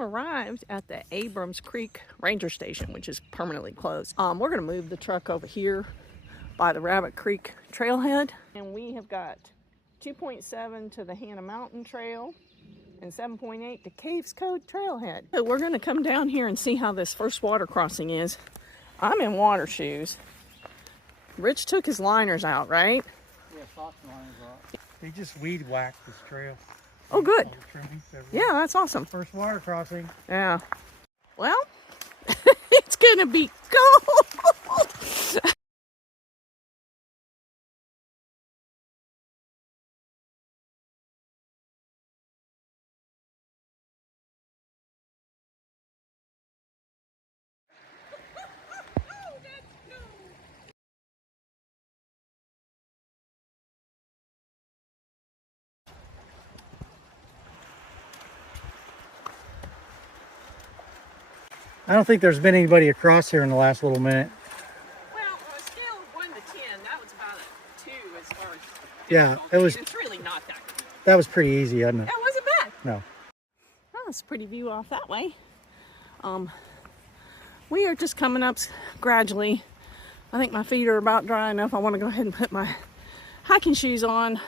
have arrived at the Abrams Creek Ranger Station, which is permanently closed. We're going to move the truck over here by the Rabbit Creek trailhead. And we have got 2.7 to the Hannah Mountain Trail and 7.8 to Cades Cove trailhead. So we're going to come down here and see how this first water crossing is. I'm in water shoes. Rich took his liners out, right? Yeah, socks and liners out. They just weed whacked this trail. Oh, good. Yeah, that's awesome. First water crossing. Yeah. Well, it's gonna be cold. I don't think there's been anybody across here in the last little minute. Well, on a scale of 1 to 10, that was about a 2 as far as Yeah, it was. It's really not that good. That was pretty easy, wasn't it? That wasn't bad. No. Oh, that's a pretty view off that way. We are just coming up gradually. I think my feet are about dry enough. I want to go ahead and put my hiking shoes on.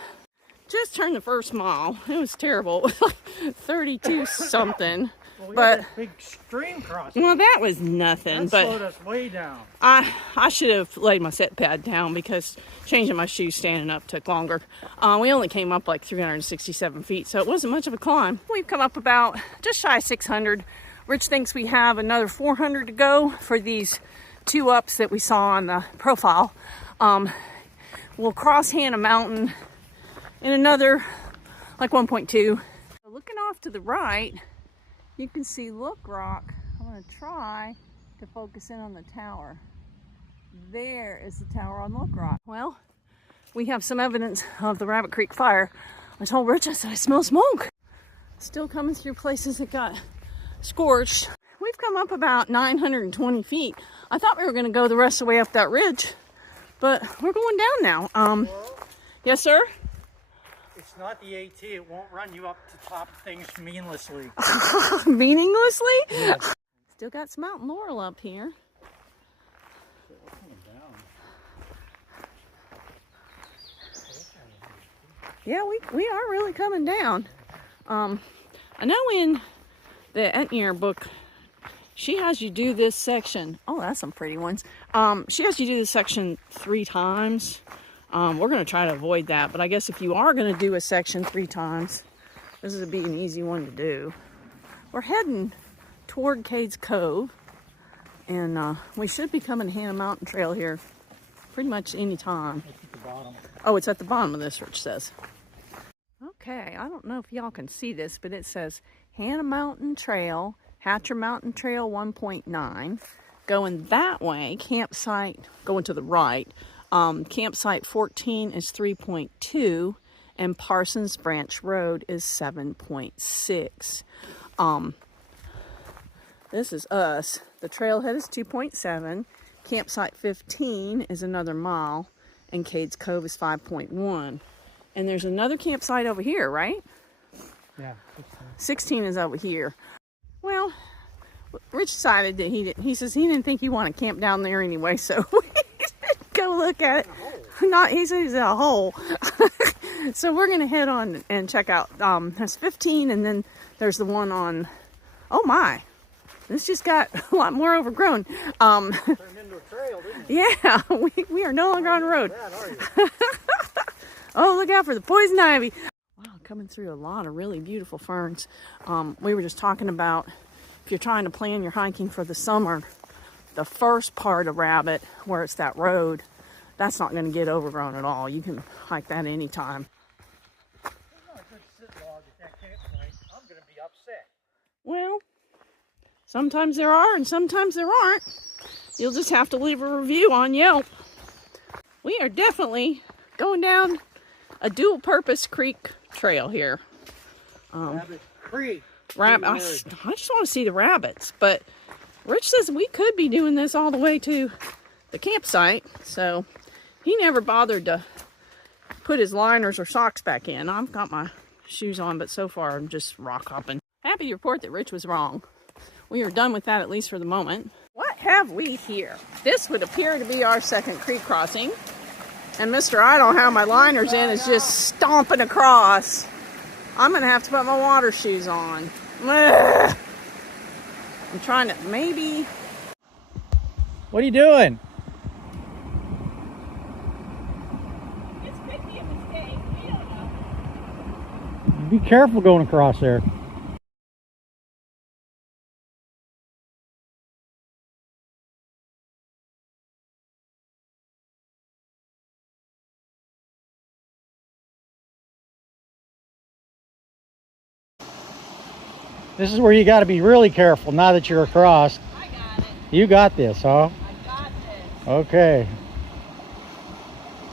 Just turned the first mile. It was terrible. 32 something. Well, we but had that big stream crossing. Well, that was nothing. That but slowed us way down. I should have laid my set pad down because changing my shoes standing up took longer. We only came up like 367 feet, so it wasn't much of a climb. We've come up about just shy of 600. Rich thinks we have another 400 to go for these 2 ups that we saw on the profile. We'll cross Hannah Mountain in another like 1.2. Looking off to the right, you can see Look Rock. I'm going to try to focus in on the tower. There is the tower on Look Rock. Well, we have some evidence of the Rabbit Creek fire. I told Rich, I said, I smell smoke. Still coming through places that got scorched. We've come up about 920 feet. I thought we were going to go the rest of the way up that ridge, but we're going down now. Yes, sir? It's not the AT. It won't run you up to top of things meaninglessly. Meaninglessly? Yes. Still got some mountain laurel up here. Yeah, we are really coming down. I know in the Etnier book, she has you do this section. Oh, that's some pretty ones. She has you do this section 3 times. We're going to try to avoid that, but I guess if you are going to do a section 3 times, this would be an easy one to do. We're heading toward Cades Cove, and we should be coming to Hannah Mountain Trail here pretty much any time. It's at the bottom. Oh, it's at the bottom of this, Rich says. Okay, I don't know if y'all can see this, but it says Hannah Mountain Trail, Hatcher Mountain Trail 1.9. Going that way, campsite, going to the right, campsite 14 is 3.2, and Parsons Branch Road is 7.6. This is us. The trailhead is 2.7. Campsite 15 is another mile, and Cades Cove is 5.1. And there's another campsite over here, right? Yeah. 16 is over here. Well, Rich decided that he says he didn't think he wanted to camp down there anyway, so we go look at it. He says it's a hole. So we're gonna head on and check out. There's 15, and then there's the one on. Oh my, this just got a lot more overgrown. Turned into a trail, didn't it? Yeah, we are no longer on the road. Bad, are you? Oh, look out for the poison ivy. Wow, coming through a lot of really beautiful ferns. We were just talking about if you're trying to plan your hiking for the summer, the first part of Rabbit, where it's that road, that's not going to get overgrown at all. You can hike that anytime. There's not a good sit log at that campsite. I'm going to be upset. Well, sometimes there are and sometimes there aren't. You'll just have to leave a review on Yelp. We are definitely going down a dual-purpose creek trail here. Rabbit Creek. I just want to see the rabbits, but Rich says we could be doing this all the way to the campsite, so he never bothered to put his liners or socks back in. I've got my shoes on, but so far I'm just rock hopping. Hey, happy to report that Rich was wrong. We are done with that, at least for the moment. What have we here? This would appear to be our second creek crossing. And Mr. I don't have my liners in is just stomping across. I'm going to have to put my water shoes on. Ugh. I'm trying to maybe... What are you doing? This could be a mistake. We don't know. Be careful going across there. This is where you got to be really careful now that you're across. I got it. You got this, huh? I got this. Okay.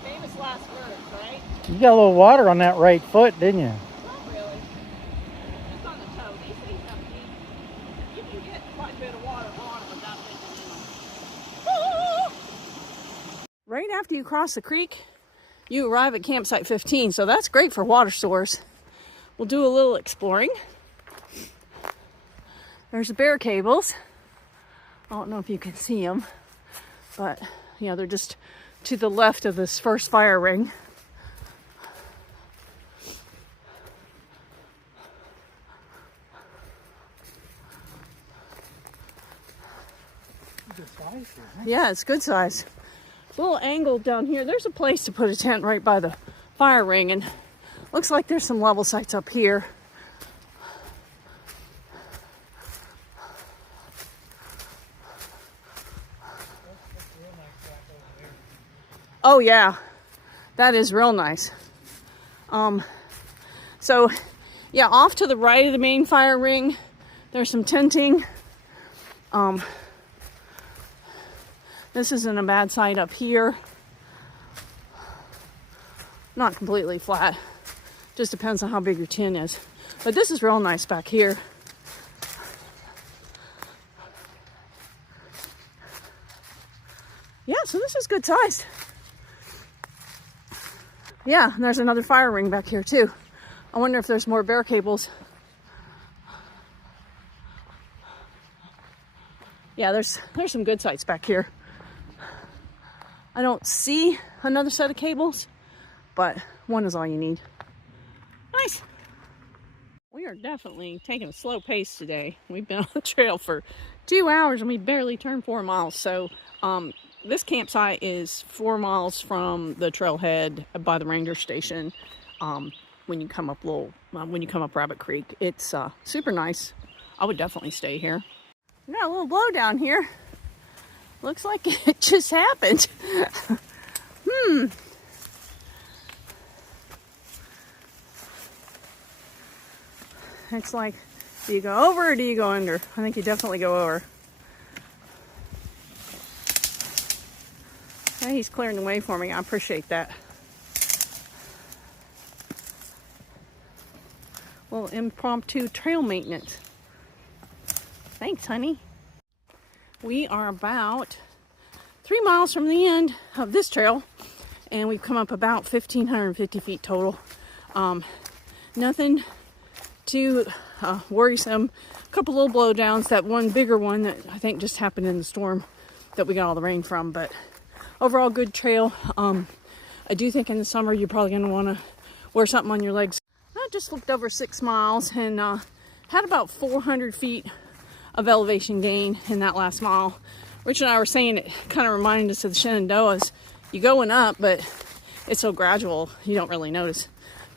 Famous last words, right? You got a little water on that right foot, didn't you? Not really. Just on the toe. These things have deep. You can get quite a bit of water on them without thinking. Right after you cross the creek, you arrive at campsite 15, so that's great for water source. We'll do a little exploring. There's the bear cables. I don't know if you can see them, but yeah, they're just to the left of this first fire ring. Good size here, huh? Yeah, it's good size. A little angled down here. There's a place to put a tent right by the fire ring, and looks like there's some level sites up here. Oh yeah, that is real nice. So yeah, off to the right of the main fire ring, there's some tenting. This isn't a bad site up here. Not completely flat. Just depends on how big your tent is. But this is real nice back here. Yeah, so this is good size. Yeah, and there's another fire ring back here too. I wonder if there's more bear cables. Yeah, there's some good sites back here. I don't see another set of cables, but one is all you need. Nice. We are definitely taking a slow pace today. We've been on the trail for 2 hours and we barely turned 4 miles. So this campsite is 4 miles from the trailhead by the ranger station. When you come up Rabbit Creek, it's super nice. I would definitely stay here. We got a little blow down here. Looks like it just happened. It's like, do you go over or do you go under? I think you definitely go over. Hey, he's clearing the way for me. I appreciate that. A little impromptu trail maintenance. Thanks, honey. We are about 3 miles from the end of this trail, and we've come up about 1,550 feet total. Nothing too worrisome. A couple little blowdowns. That one bigger one that I think just happened in the storm that we got all the rain from, but overall good trail. I do think in the summer you're probably going to want to wear something on your legs. I just looked over 6 miles and had about 400 feet of elevation gain in that last mile. Rich and I were saying it kind of reminded us of the Shenandoahs. You're going up, but it's so gradual you don't really notice.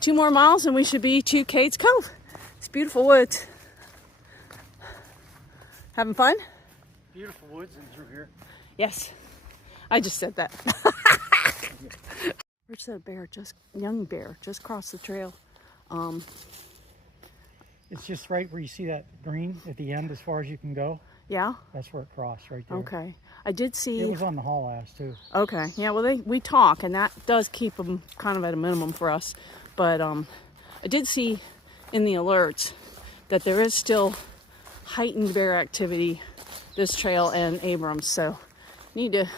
2 more miles and we should be to Cades Cove. It's beautiful woods. Having fun? Beautiful woods in through here. Yes. I just said that. Rich said young bear, just crossed the trail. It's just right where you see that green at the end as far as you can go. Yeah? That's where it crossed right there. Okay. I did see... It was on the haul ass too. Okay. Yeah, well, we talk, and that does keep them kind of at a minimum for us. But I did see in the alerts that there is still heightened bear activity this trail and Abrams, so you need to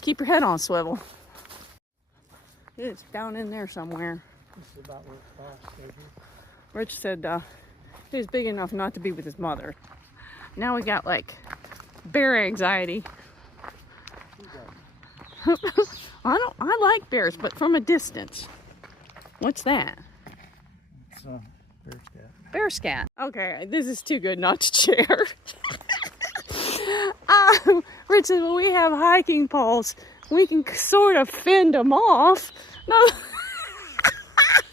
keep your head on swivel. It's down in there somewhere. This is about where it crossed. Rich said He was big enough not to be with his mother. Now we got like bear anxiety. I like bears, but from a distance. What's that? It's bear scat. Bear scat. Okay, this is too good not to share. Rich said, well, we have hiking poles. We can sort of fend them off. No.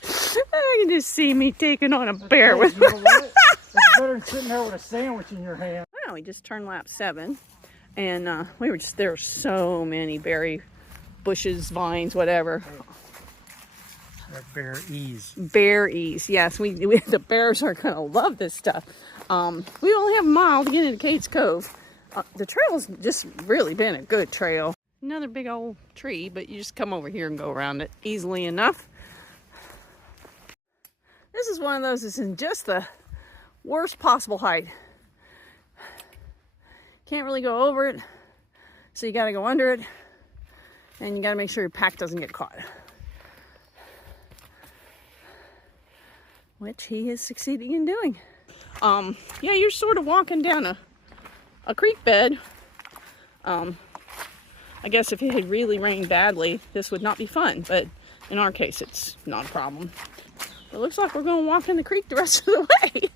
You can just see me taking on a bear with you know what? It's better than sitting there with a sandwich in your hand. Well, we just turned lap 7, and we were just, there are so many berry bushes, vines, whatever. That bear ease. Bear ease, yes. The bears are gonna love this stuff. We only have a mile to get into Cades Cove. The trail's just really been a good trail. Another big old tree, but you just come over here and go around it easily enough. This is one of those that's in just the worst possible height. Can't really go over it, so you gotta go under it, and you gotta make sure your pack doesn't get caught. Which he is succeeding in doing. Yeah, you're sort of walking down a creek bed. I guess if it had really rained badly, this would not be fun, but in our case, it's not a problem. It looks like we're going to walk in the creek the rest of the way.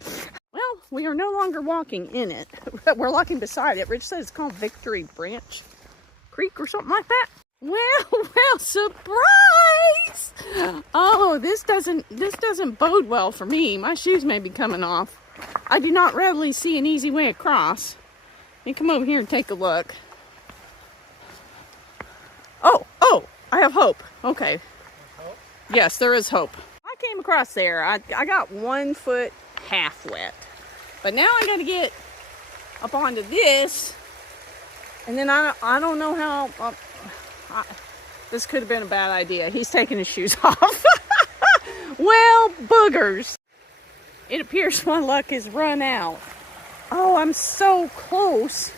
Well, we are no longer walking in it. We're walking beside it. Rich says it's called Victory Branch Creek or something like that. Well, surprise! Oh, this doesn't bode well for me. My shoes may be coming off. I do not readily see an easy way across. Let me come over here and take a look. Oh, I have hope. Okay. Hope? Yes, there is hope. I came across there. I got 1 foot half wet. But now I got to get up onto this. And then I don't know how... this could have been a bad idea. He's taking his shoes off. Well, boogers. It appears my luck is run out. Oh, I'm so close.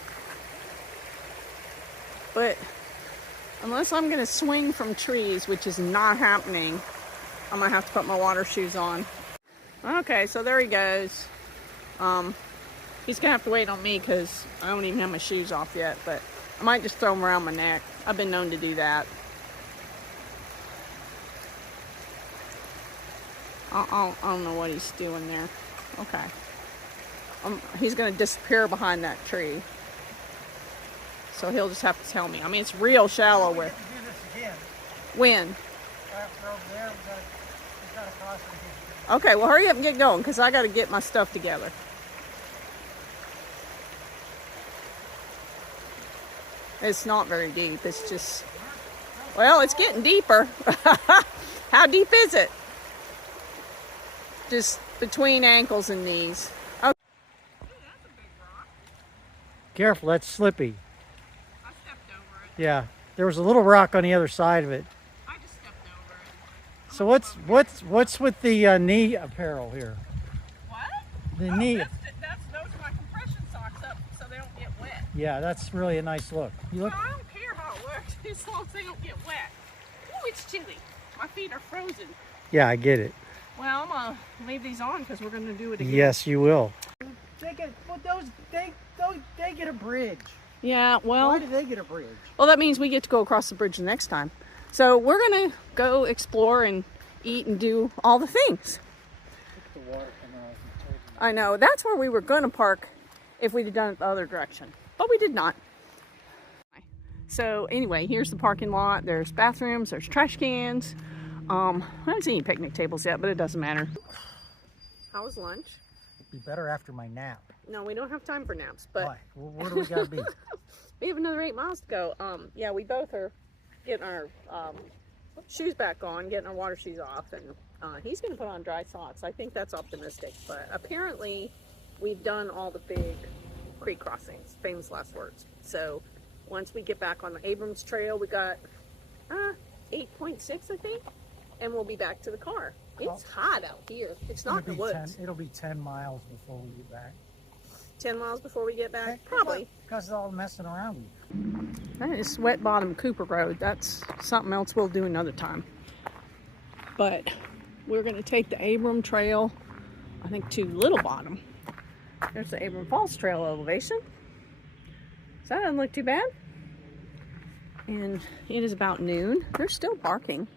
But unless I'm going to swing from trees, which is not happening, I'm going to have to put my water shoes on. Okay, so there he goes. He's going to have to wait on me because I don't even have my shoes off yet, but I might just throw them around my neck. I've been known to do that. I don't know what he's doing there. Okay. He's going to disappear behind that tree. So he'll just have to tell me. I mean, it's real shallow We with... have to do this again. When? After over there, we gotta cross it. Okay, well, hurry up and get going because I got to get my stuff together. It's not very deep. It's just... Well, it's getting deeper. How deep is it? Just between ankles and knees. Okay. Ooh, that's a big rock. Careful, that's slippy. I stepped over it. Yeah, there was a little rock on the other side of it. I just stepped over it. So what's with the knee apparel here? What? The knee. Those are my compression socks up so they don't get wet. Yeah, that's really a nice look. You look. No, I don't care how it looks as long as they don't get wet. Ooh, it's chilly. My feet are frozen. Yeah, I get it. Well, I'm gonna leave these on because we're gonna do it again. Yes, you will. They get a bridge. Yeah, well. Why do they get a bridge? Well, that means we get to go across the bridge the next time. So we're gonna go explore and eat and do all the things. The water coming out. I know, that's where we were gonna park if we'd done it the other direction, but we did not. So anyway, here's the parking lot. There's bathrooms, there's trash cans. I haven't seen any picnic tables yet, but it doesn't matter. How was lunch? It'd be better after my nap. No, we don't have time for naps, but... Why? Well, where do we gotta be? We have another 8 miles to go. Yeah, we both are getting our shoes back on, getting our water shoes off, and he's going to put on dry socks. I think that's optimistic, but apparently we've done all the big creek crossings, famous last words. So once we get back on the Abrams Trail, we got 8.6, I think, and we'll be back to the car. It's hot out here. It's not the woods. It'll be 10 miles before we get back. 10 miles before we get back? Probably. Because of all the messing around. That is Wet Bottom Cooper Road. That's something else we'll do another time. But we're going to take the Abram Trail I think to Little Bottom. There's the Abrams Falls Trail elevation. So that doesn't look too bad. And it is about noon. They're still parking.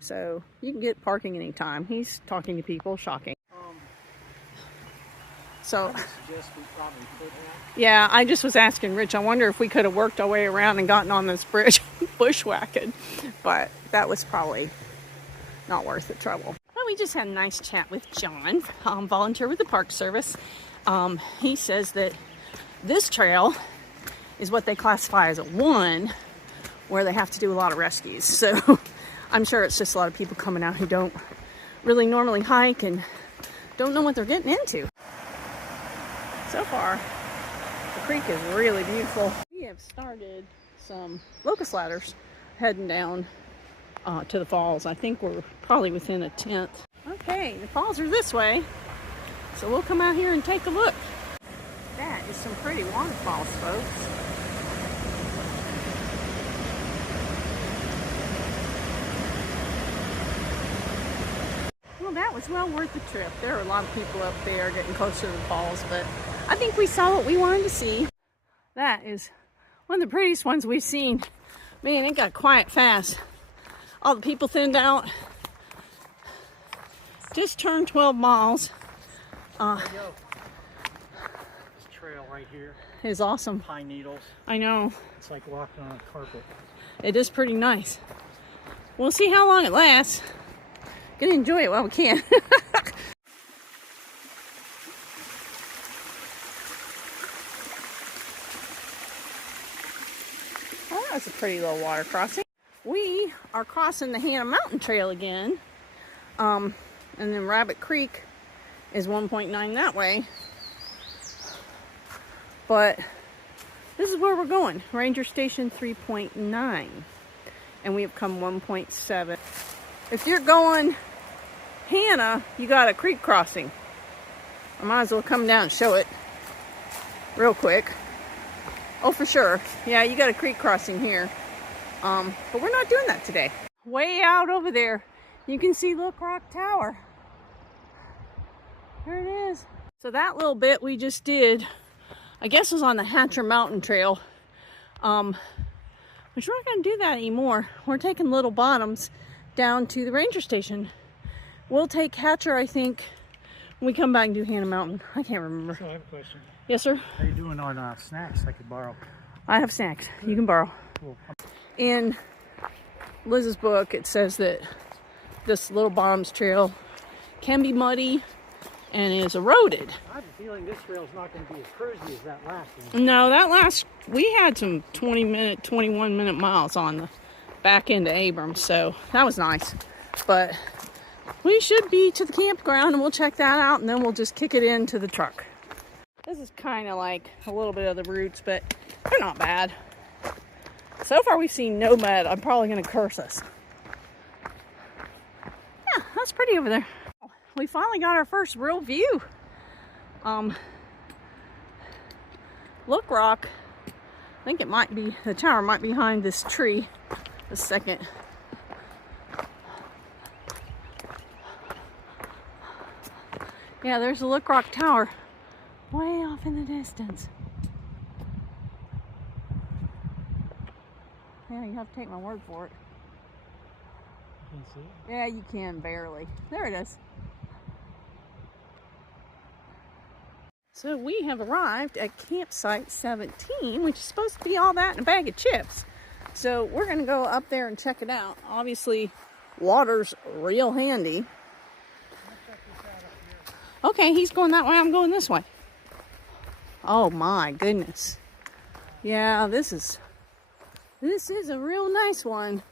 So you can get parking anytime. He's talking to people, shocking. So, yeah, I just was asking Rich, I wonder if we could have worked our way around and gotten on this bridge bushwhacking. But that was probably not worth the trouble. Well, we just had a nice chat with John, volunteer with the Park Service. He says that this trail is what they classify as a 1, where they have to do a lot of rescues. So I'm sure it's just a lot of people coming out who don't really normally hike and don't know what they're getting into. So far, the creek is really beautiful. We have started some locust ladders heading down to the falls. I think we're probably within a 10th. Okay, the falls are this way, so we'll come out here and take a look. That is some pretty waterfalls, folks. Well, that was well worth the trip. There are a lot of people up there getting closer to the falls, but I think we saw what we wanted to see. That is one of the prettiest ones we've seen. Man, it got quiet fast. All the people thinned out. Just turned 12 miles. There you go. This trail right here is awesome. Pine needles. I know. It's like walking on a carpet. It is pretty nice. We'll see how long it lasts. Gonna enjoy it while we can. Well, that was a pretty little water crossing. We are crossing the Hannah Mountain Trail again. And then Rabbit Creek is 1.9 that way. But this is where we're going. Ranger Station 3.9. And we have come 1.7. If you're going Hannah, you got a creek crossing. I might as well come down and show it real quick. Oh, for sure. Yeah, you got a creek crossing here. But we're not doing that today. Way out over there, you can see Look Rock Tower. There it is. So that little bit we just did, I guess, was on the Hatcher Mountain Trail. Which we're not going to do that anymore. We're taking Little Bottoms down to the ranger station. We'll take Hatcher, I think, when we come back and do Hannah Mountain. I can't remember. So I have a question. Yes, sir? How are you doing on snacks I could borrow? I have snacks. You can borrow. Cool. In Liz's book, it says that this Little Bottoms Trail can be muddy and is eroded. I have a feeling this trail is not going to be as cruisy as that last one. No, that last, we had some 20-minute, 21-minute miles on the back end of Abrams, so that was nice. But we should be to the campground, and we'll check that out, and then we'll just kick it into the truck. This is kind of like a little bit of the routes, but they're not bad. So far, we've seen no mud. I'm probably going to curse us. Yeah, that's pretty over there. We finally got our first real view. Look Rock. I think it might be, the tower might be behind this tree. A second. Yeah, there's the Look Rock Tower. Way off in the distance. Yeah, you have to take my word for it. Can you see it? Yeah, you can, barely. There it is. So we have arrived at campsite 17, which is supposed to be all that and a bag of chips. So we're going to go up there and check it out. Obviously, water's real handy. Okay, he's going that way, I'm going this way. Oh my goodness. Yeah, this is a real nice one.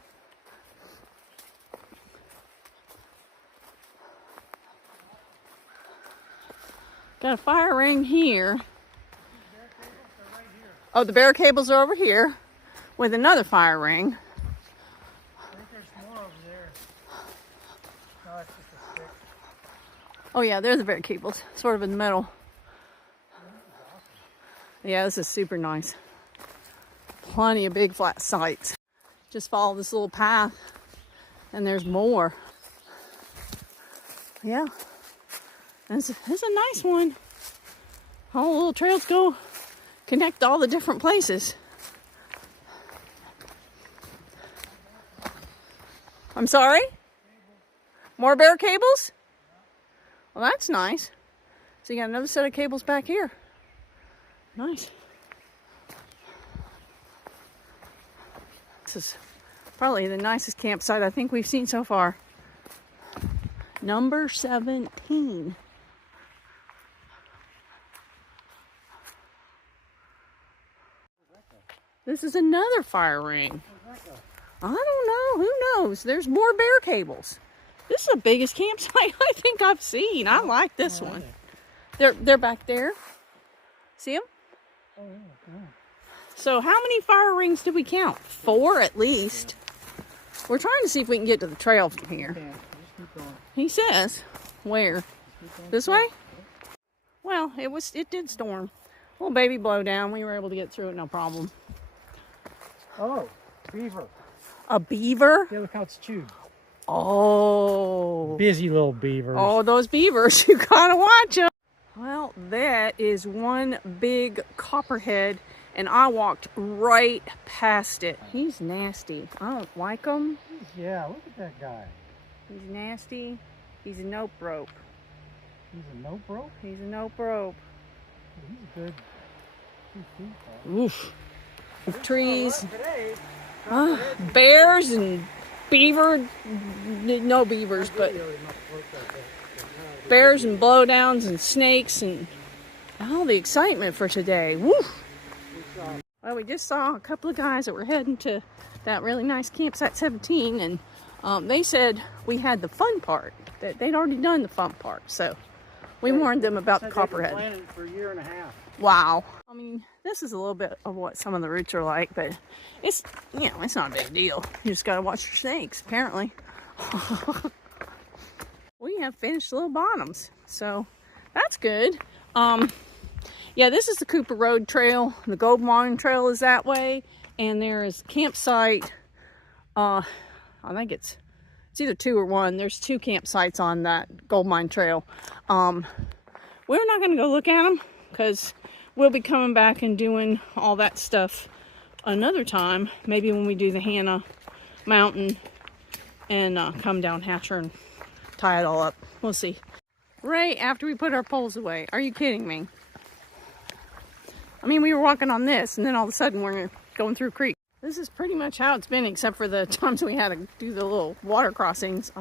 Got a fire ring here. Oh, the bear cables are over here with another fire ring. I think there's more over there. No, it's just a stick. Oh yeah, there's the bear cables, sort of in the middle. Yeah, this is super nice. Plenty of big flat sites. Just follow this little path and there's more. Yeah, This is a nice one. All the little trails go connect all the different places. I'm sorry? More bear cables? Well, that's nice. So you got another set of cables back here. Nice. This is probably the nicest campsite I think we've seen so far. Number 17. This is another fire ring. I don't know. Who knows? There's more bear cables. This is the biggest campsite I think I've seen. I like this one. They're back there. See them? Oh, yeah. So how many fire rings did we count? 4 at least. We're trying to see if we can get to the trail from here. Okay, just keep going. He says. Where? This way? Well, it did storm. Little baby blow down. We were able to get through it, no problem. Oh, beaver. A beaver? Yeah, look how it's chewed. Oh. Busy little beavers. Oh, those beavers. You gotta watch them. Well, that is one big copperhead, and I walked right past it. He's nasty. I don't like him. Yeah, look at that guy. He's nasty. He's a nope rope. He's a nope rope? He's a nope rope. He's a good 2 feet though. Oof. Trees. Bears and beaver. No beavers, but bears and blowdowns and snakes and all the excitement for today. Woo! Well, we just saw a couple of guys that were heading to that really nice campsite 17, and they said we had the fun part. That they'd already done the fun part, so we warned them about the Copperhead. They've been planning for a year and a half. Wow. I mean, this is a little bit of what some of the routes are like, but it's, it's not a big deal. You just gotta watch your snakes, apparently. We have finished little bottoms, so that's good. Yeah, this is the Cooper Road Trail. The Gold Mine Trail is that way, and there is campsite. I think it's either 2 or 1. There's 2 campsites on that Gold Mine Trail. We're not gonna go look at them because we'll be coming back and doing all that stuff another time. Maybe when we do the Hannah Mountain and come down Hatcher and tie it all up. We'll see. Right after we put our poles away. Are you kidding me? I mean, we were walking on this, and then all of a sudden we're going through a creek. This is pretty much how it's been, except for the times we had to do the little water crossings.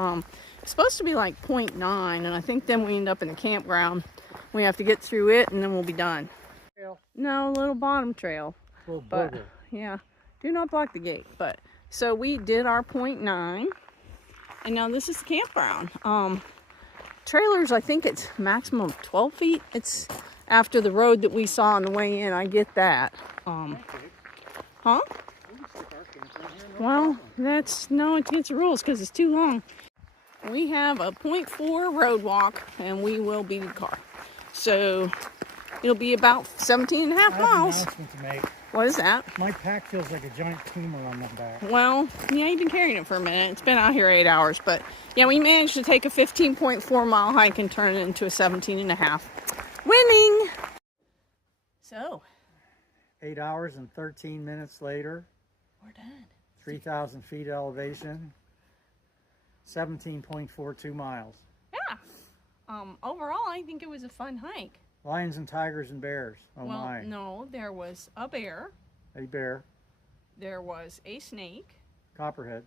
It's supposed to be like 0.9, and I think then we end up in a campground. We have to get through it, and then we'll be done. No, little bottom trail. Little but booger. Yeah, do not block the gate. But so we did our 0.9, and now this is the campground. Trailers, I think it's maximum of 12 feet. It's after the road that we saw on the way in. I get that. Huh? Well, that's no against the rules because it's too long. We have a 0.4 road walk, and we will be the car. So it'll be about 17 and a half miles. Announcement to make. What is that? My pack feels like a giant tumor on my back. Well, yeah, you've been carrying it for a minute. It's been out here 8 hours, but yeah, we managed to take a 15.4 mile hike and turn it into a 17 and a half. Winning! So, 8 hours and 13 minutes later. We're done. 3,000 feet elevation. 17.42 miles. Yeah. Overall, I think it was a fun hike. Lions and tigers and bears. Oh well, my. no, there was a bear. A bear. There was a snake. Copperhead.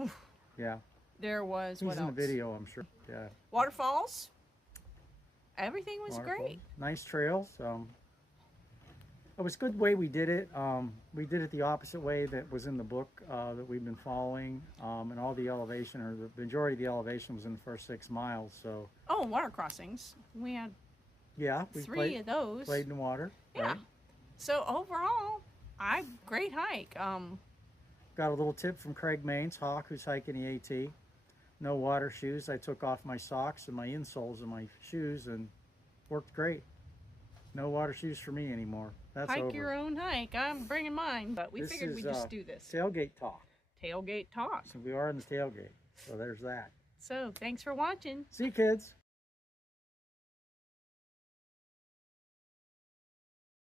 Oof. Yeah. There was, He's what in else? the video, I'm sure. Yeah. Waterfalls. Everything was Waterfall. great. Nice trails. It was a good way we did it. We did it the opposite way that was in the book that we've been following. And all the elevation, or the majority of the elevation, was in the first 6 miles. So. Oh, water crossings. We had Yeah. We 3 of those. Played in the water. Yeah. Right? So overall, great hike. Got a little tip from Craig Maines, Hawk, who's hiking the AT. No water shoes. I took off my socks and my insoles of my shoes and worked great. No water shoes for me anymore. That's hike over. your own hike. I'm bringing mine, but we This figured is, we'd just do this. Tailgate talk. Tailgate talk. So we are in the tailgate. So there's that. So thanks for watching. See you, kids.